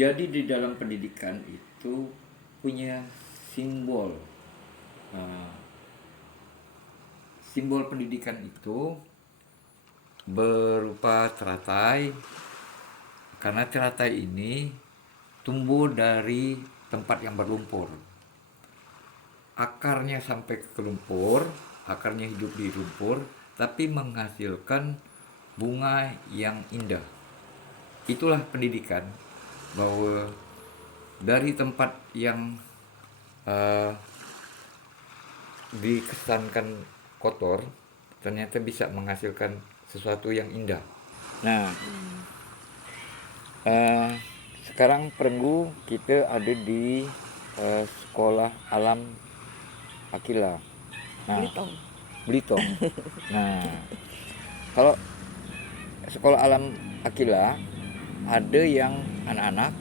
Jadi di dalam pendidikan itu punya simbol. Nah, simbol pendidikan itu berupa teratai, karena teratai ini tumbuh dari tempat yang berlumpur. Akarnya sampai ke lumpur, akarnya hidup di lumpur, tapi menghasilkan bunga yang indah. Itulah pendidikan, bahwa dari tempat yang uh, dikesankan kotor, ternyata bisa menghasilkan sesuatu yang indah. Nah, sekarang perenggu kita ada di sekolah alam Akila. Nah, Belitung. Belitung. Nah, kalau sekolah alam Akila ada yang anak-anak,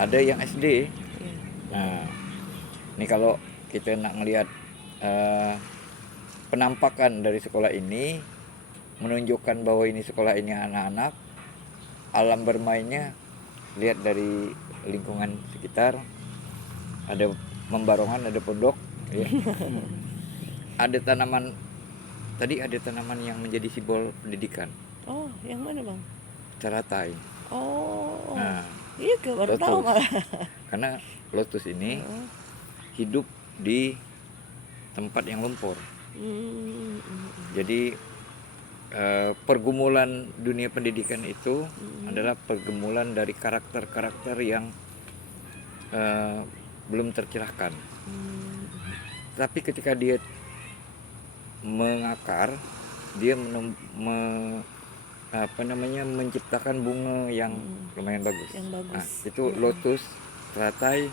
ada yang SD. Iya. Nah, ini kalau kita nak ngelihat penampakan dari sekolah ini menunjukkan bahwa ini sekolah ini anak-anak, alam bermainnya lihat dari lingkungan sekitar, ada membarongan, ada pondok, ya. Ada tanaman, tadi ada tanaman yang menjadi simbol pendidikan, Oh, yang mana bang? teratai. Oh, Nah, iya ke baru tahu lotus. malah. Karena lotus ini Oh. hidup di tempat yang lumpur. Jadi pergumulan dunia pendidikan itu adalah pergumulan dari karakter-karakter yang belum tercerahkan. Tapi ketika dia mengakar, dia menciptakan bunga yang lumayan bagus. Yang bagus. Nah, itu lotus, teratai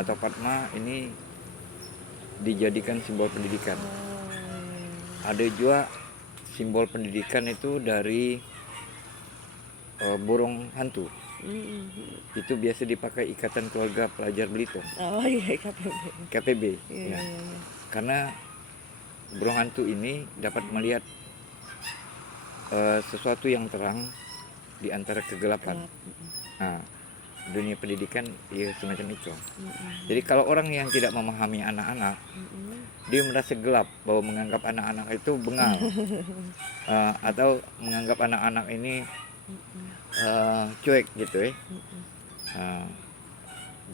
atau padma ini dijadikan simbol pendidikan. Ada juga simbol pendidikan itu dari burung hantu. Itu biasa dipakai Ikatan Keluarga Pelajar Belitung. Oh iya, KPB. KPB. Iya, Ya. iya, iya. Karena burung hantu ini dapat melihat sesuatu yang terang di antara kegelapan. Nah, dunia pendidikan ya semacam itu. Jadi kalau orang yang tidak memahami anak-anak, dia merasa gelap, bahwa menganggap anak-anak itu bengal, atau menganggap anak-anak ini cuek gitu ya.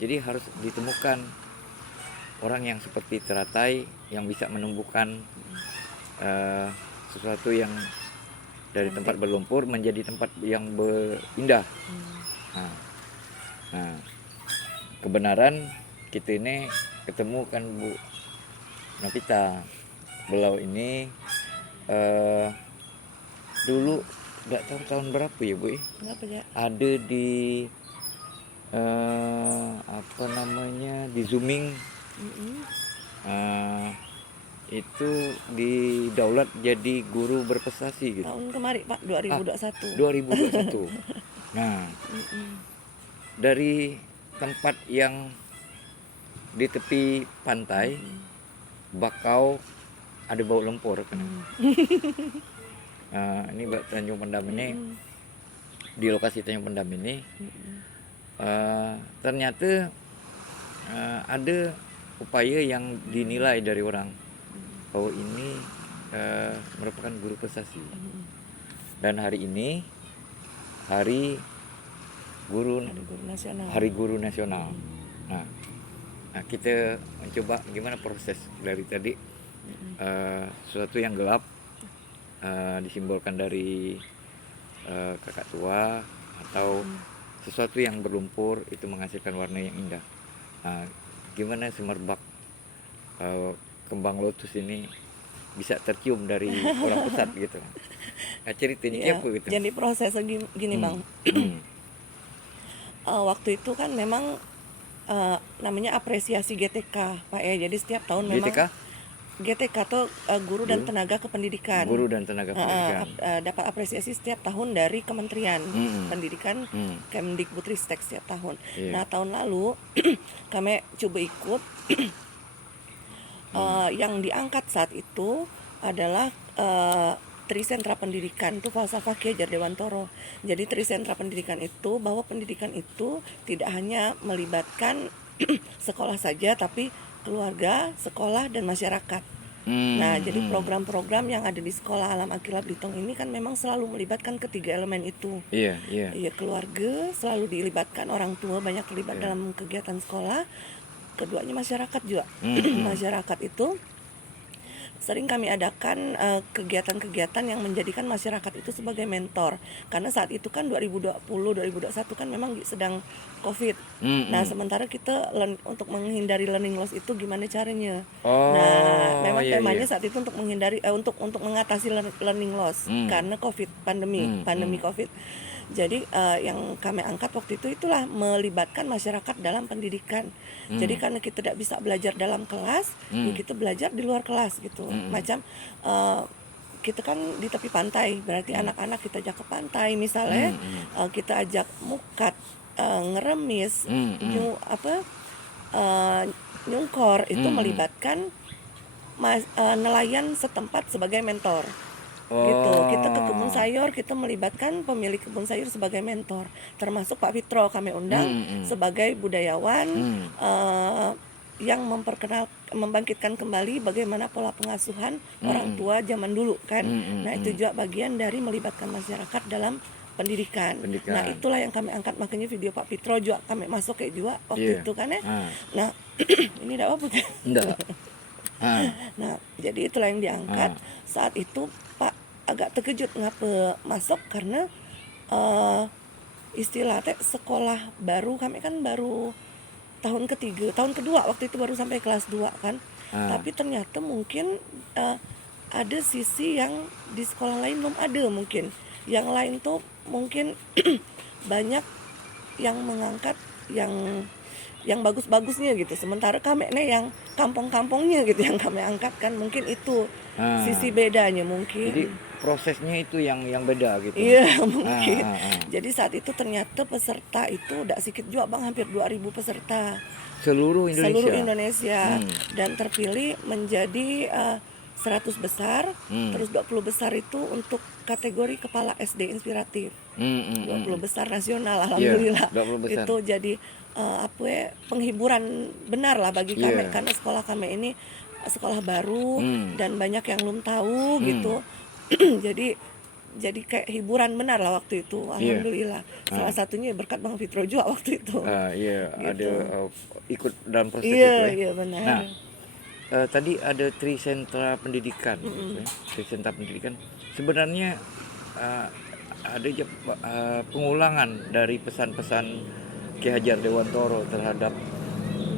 Jadi harus ditemukan orang yang seperti teratai yang bisa menumbuhkan sesuatu yang dari tempat berlumpur menjadi tempat yang indah. Nah, kebenaran kita ini ketemu kan Bu Novita. Beliau ini dulu nggak tahu tahun berapa ya Bu, Kenapa ya? ada di di Zooming, itu di Daulat jadi guru berprestasi gitu. Tahun kemarin Pak, 2021. 2021. Nah, dari tempat yang di tepi pantai, bakau ada bau lumpur kan. Ini Tanjung Pendam ini, di lokasi Tanjung Pendam ini ternyata ada upaya yang dinilai dari orang bahwa ini merupakan guru prestasi. Dan hari ini hari guru nasional. Nah, kita mencoba gimana proses dari tadi, sesuatu yang gelap disimbolkan dari kakak tua, atau sesuatu yang berlumpur itu menghasilkan warna yang indah. Gimana semerbak kembang lotus ini bisa tercium dari orang pusat gitu. Ceritanya Ya, apa gitu. jadi prosesnya gini Bang. Waktu itu kan memang namanya apresiasi GTK Pak ya. Jadi setiap tahun memang GTK tuh guru dan tenaga kependidikan. Guru dan tenaga pendidikan dapat apresiasi setiap tahun dari Kementerian Pendidikan, Kemdikbudristek setiap tahun. Nah, tahun lalu kami coba ikut. Yang diangkat saat itu adalah Trisentra Pendidikan itu falsafah Ki Hajar Dewantoro. Jadi Trisentra Pendidikan itu bahwa pendidikan itu tidak hanya melibatkan sekolah saja, tapi keluarga, sekolah, dan masyarakat. Nah, jadi program-program yang ada di Sekolah Alam Akila Belitung ini kan memang selalu melibatkan ketiga elemen itu. Iya, iya. Iya, keluarga selalu dilibatkan, orang tua banyak terlibat dalam kegiatan sekolah. Keduanya masyarakat juga. Masyarakat itu sering kami adakan kegiatan-kegiatan yang menjadikan masyarakat itu sebagai mentor. Karena saat itu kan 2020, 2021 kan memang sedang COVID. Nah, sementara kita untuk menghindari learning loss itu gimana caranya? Nah, memang temanya saat itu untuk menghindari untuk mengatasi learning loss karena COVID, pandemi COVID. Jadi yang kami angkat waktu itu itulah melibatkan masyarakat dalam pendidikan. Jadi karena kita tidak bisa belajar dalam kelas, ya kita belajar di luar kelas gitu. Macam kita kan di tepi pantai, berarti anak-anak kita ajak ke pantai misalnya, kita ajak mukat, ngeremis, nyungkor itu melibatkan nelayan setempat sebagai mentor. Gitu. Kita ke kebun sayur, kita melibatkan pemilik kebun sayur sebagai mentor, termasuk Pak Fitro kami undang sebagai budayawan yang membangkitkan kembali bagaimana pola pengasuhan orang tua zaman dulu kan. Nah, itu juga bagian dari melibatkan masyarakat dalam pendidikan. Nah, itulah yang kami angkat, makanya video Pak Fitro juga kami masuk kayak juga waktu itu kan ya. Nah, ini tidak apa kan? Enggak. Nah, jadi itulah yang diangkat. Saat itu Pak agak terkejut ngapa masuk karena istilahnya sekolah baru, kami kan baru tahun kedua waktu itu baru sampai kelas 2 kan. Tapi ternyata mungkin ada sisi yang di sekolah lain belum ada mungkin. Yang lain tuh mungkin banyak yang mengangkat yang bagus-bagusnya gitu. Sementara kami nih yang kampung-kampungnya gitu yang kami angkat kan, mungkin itu sisi bedanya mungkin. Jadi prosesnya itu yang beda gitu. Iya, mungkin. Jadi saat itu ternyata peserta itu udah sedikit juga Bang, hampir 2000 peserta. Seluruh Indonesia. Dan terpilih menjadi 100 besar, terus 20 besar itu untuk kategori kepala SD inspiratif. 20 besar nasional, alhamdulillah. 20 besar. Itu jadi penghiburan benar lah bagi kami, karena sekolah kami ini sekolah baru dan banyak yang belum tahu gitu. jadi kayak hiburan benar lah waktu itu, alhamdulillah. Salah satunya berkat Bang Fitro juga waktu itu. Gitu. Ada ikut dalam proses itu ya. Iya, benar. Nah, tadi ada Trisentra Pendidikan. Trisentra Pendidikan sebenarnya ada pengulangan dari pesan-pesan Ki Hajar Dewantoro terhadap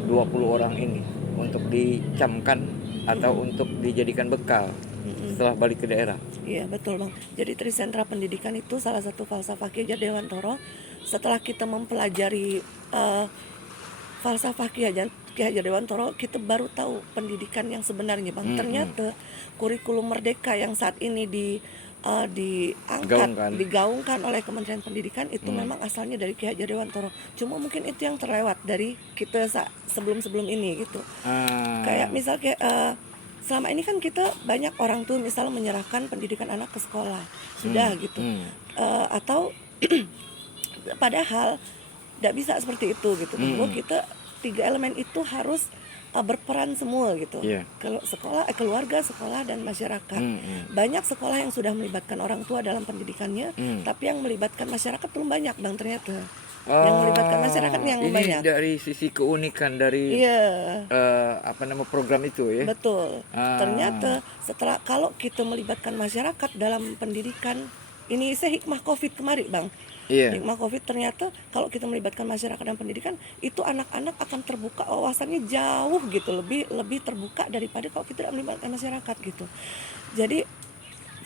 20 orang ini untuk dicamkan atau untuk dijadikan bekal setelah balik ke daerah. Iya, betul Bang. Jadi Trisentra Pendidikan itu salah satu falsafah Ki Hajar Dewantoro. Setelah kita mempelajari falsafah Ki Hajar Dewantoro, kita baru tahu pendidikan yang sebenarnya Bang. Ternyata kurikulum merdeka yang saat ini digaungkan oleh Kementerian Pendidikan itu memang asalnya dari Ki Hajar Dewantoro. Cuma mungkin itu yang terlewat dari kita sebelum ini gitu. Kayak misal selama ini kan kita banyak orang tuh misal menyerahkan pendidikan anak ke sekolah sudah gitu. Atau padahal tidak bisa seperti itu gitu. Bahwa kita 3 elemen itu harus berperan semua gitu. Kalau keluarga, sekolah, dan masyarakat. Banyak sekolah yang sudah melibatkan orang tua dalam pendidikannya, tapi yang melibatkan masyarakat belum banyak Bang ternyata. Yang melibatkan masyarakat yang ini banyak. Dari sisi keunikan dari program itu ya. Betul. Ternyata kalau kita melibatkan masyarakat dalam pendidikan, ini hikmah COVID kemarin Bang. Hikmah COVID ternyata kalau kita melibatkan masyarakat dan pendidikan, itu anak-anak akan terbuka wawasannya jauh gitu, lebih terbuka daripada kalau kita tidak melibatkan masyarakat gitu. Jadi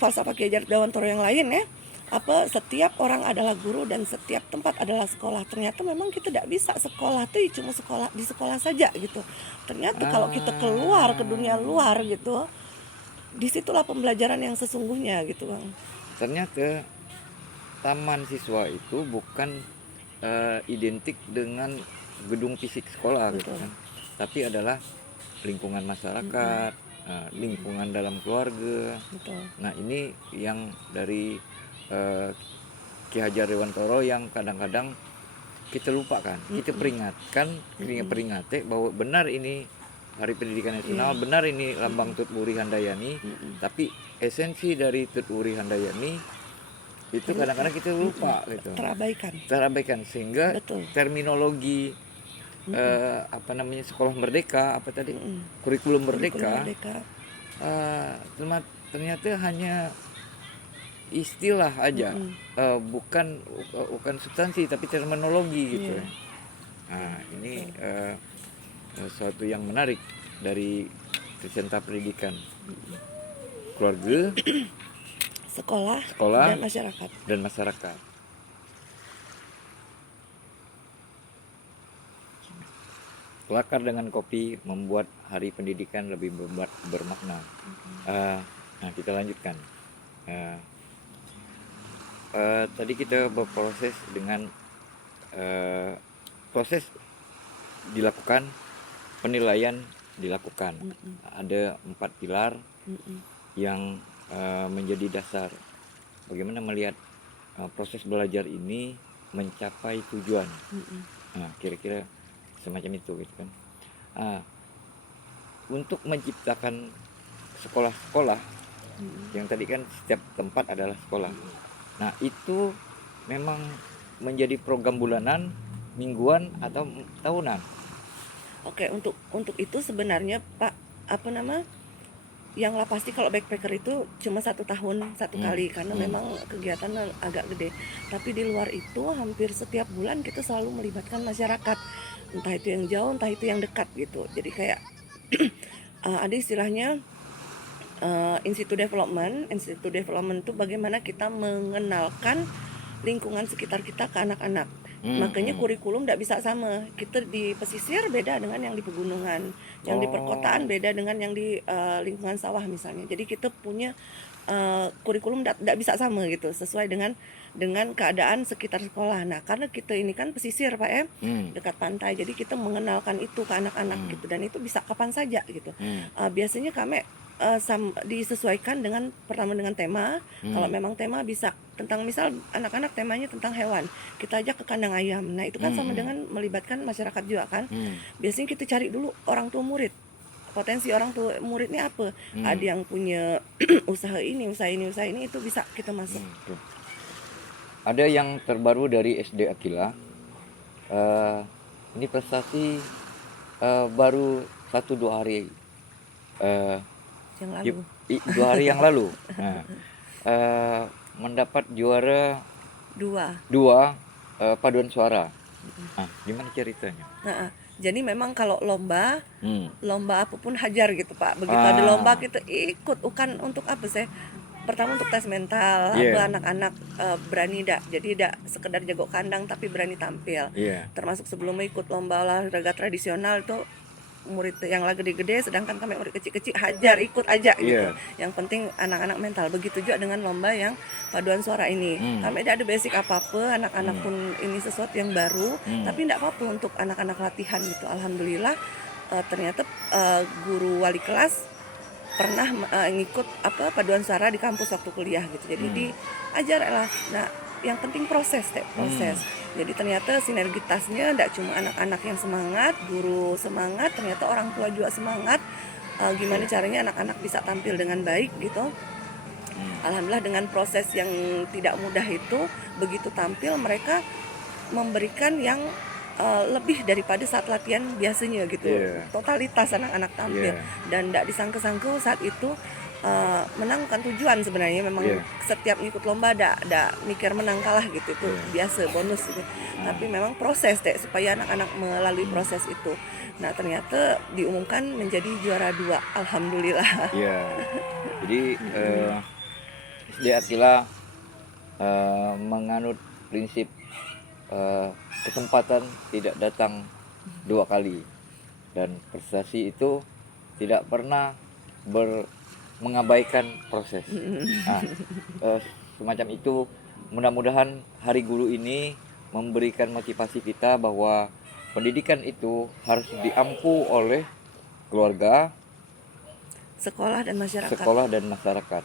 falsafah Ki Hajar Dewantoro yang lain ya, setiap orang adalah guru dan setiap tempat adalah sekolah. Ternyata memang kita tidak bisa sekolah tuh cuma di sekolah saja gitu. Ternyata kalau kita keluar ke dunia luar gitu, disitulah pembelajaran yang sesungguhnya gitu Bang. Ternyata taman siswa itu bukan identik dengan gedung fisik sekolah gitu kan, tapi adalah lingkungan masyarakat, lingkungan dalam keluarga. Betul. Nah ini yang dari Ki Hajar Dewantara yang kadang-kadang kita lupakan, kita peringatkan, peringati bahwa benar ini Hari Pendidikan Nasional, benar ini lambang Tut Wuri Handayani, tapi esensi dari Tut Wuri Handayani itu kadang-kadang kita lupa gitu, terabaikan sehingga Betul. terminologi sekolah merdeka kurikulum merdeka ternyata hanya istilah aja, bukan substansi tapi terminologi gitu. Nah ini suatu yang menarik dari Sentra Pendidikan, keluarga, sekolah dan masyarakat. Kelakar dengan kopi membuat Hari Pendidikan lebih bermakna. Nah kita lanjutkan. Tadi kita berproses dengan proses dilakukan, penilaian dilakukan. Ada 4 pilar yang menjadi dasar bagaimana melihat proses belajar ini mencapai tujuan. Nah kira-kira semacam itu gitu kan. Untuk menciptakan sekolah-sekolah yang tadi kan setiap tempat adalah sekolah. Nah itu memang menjadi program bulanan, mingguan atau tahunan. Oke, untuk itu sebenarnya Pak, yang lah pasti kalau backpacker itu cuma 1 tahun 1 kali karena memang kegiatan agak gede. Tapi di luar itu hampir setiap bulan kita selalu melibatkan masyarakat, entah itu yang jauh entah itu yang dekat gitu. Jadi kayak ada istilahnya institute development itu bagaimana kita mengenalkan lingkungan sekitar kita ke anak-anak. Makanya kurikulum tidak bisa sama. Kita di pesisir beda dengan yang di pegunungan, yang di perkotaan beda dengan yang di lingkungan sawah misalnya. Jadi kita punya kurikulum tidak bisa sama gitu, sesuai dengan keadaan sekitar sekolah. Nah karena kita ini kan pesisir Pak dekat pantai, jadi kita mengenalkan itu ke anak-anak gitu, dan itu bisa kapan saja gitu. Biasanya kami disesuaikan pertama dengan tema. Kalau memang tema bisa tentang, misal anak-anak temanya tentang hewan, kita ajak ke kandang ayam. Nah itu kan sama dengan melibatkan masyarakat juga kan. Biasanya kita cari dulu orang tua murid, potensi orang tua muridnya apa. Ada yang punya usaha ini, itu bisa kita masuk. Ada yang terbaru dari SD Akila, ini prestasi baru 1-2 hari Yang lalu. 2 hari yang lalu. Mendapat juara 2 paduan suara. Gimana ceritanya? Jadi memang kalau lomba apapun hajar gitu Pak. Begitu ada lomba kita ikut, bukan untuk apa sih? Pertama untuk tes mental, anak-anak berani jadi tidak sekedar jago kandang tapi berani tampil. Termasuk sebelumnya ikut lomba olahraga tradisional itu murid yang lagi gede-gede, sedangkan kami murid kecil-kecil hajar ikut aja gitu. Yang penting anak-anak mental. Begitu juga dengan lomba yang paduan suara ini. Kami tidak ada basic apa-apa, anak-anak pun ini sesuatu yang baru, tapi tidak apa-apa untuk anak-anak latihan gitu. Alhamdulillah ternyata guru wali kelas pernah ngikut paduan suara di kampus waktu kuliah gitu. Jadi diajar lah. Nah yang penting proses. Jadi ternyata sinergitasnya tidak cuma anak-anak yang semangat, guru semangat, ternyata orang tua juga semangat. Gimana caranya anak-anak bisa tampil dengan baik gitu. Alhamdulillah dengan proses yang tidak mudah itu, begitu tampil mereka memberikan yang lebih daripada saat latihan biasanya gitu. Totalitas anak-anak tampil dan tidak disangka-sangka saat itu menangkan tujuan. Sebenarnya memang setiap ikut lomba ada mikir menang kalah gitu, itu biasa bonus gitu. Tapi memang proses supaya anak-anak melalui proses itu. Nah ternyata diumumkan menjadi juara 2, alhamdulillah. Jadi SD Akila menganut prinsip kesempatan tidak datang 2 kali, dan prestasi itu tidak pernah mengabaikan proses. Semacam itu. Mudah-mudahan Hari Guru ini memberikan motivasi kita bahwa pendidikan itu harus diampu oleh keluarga, sekolah dan masyarakat. sekolah dan masyarakat.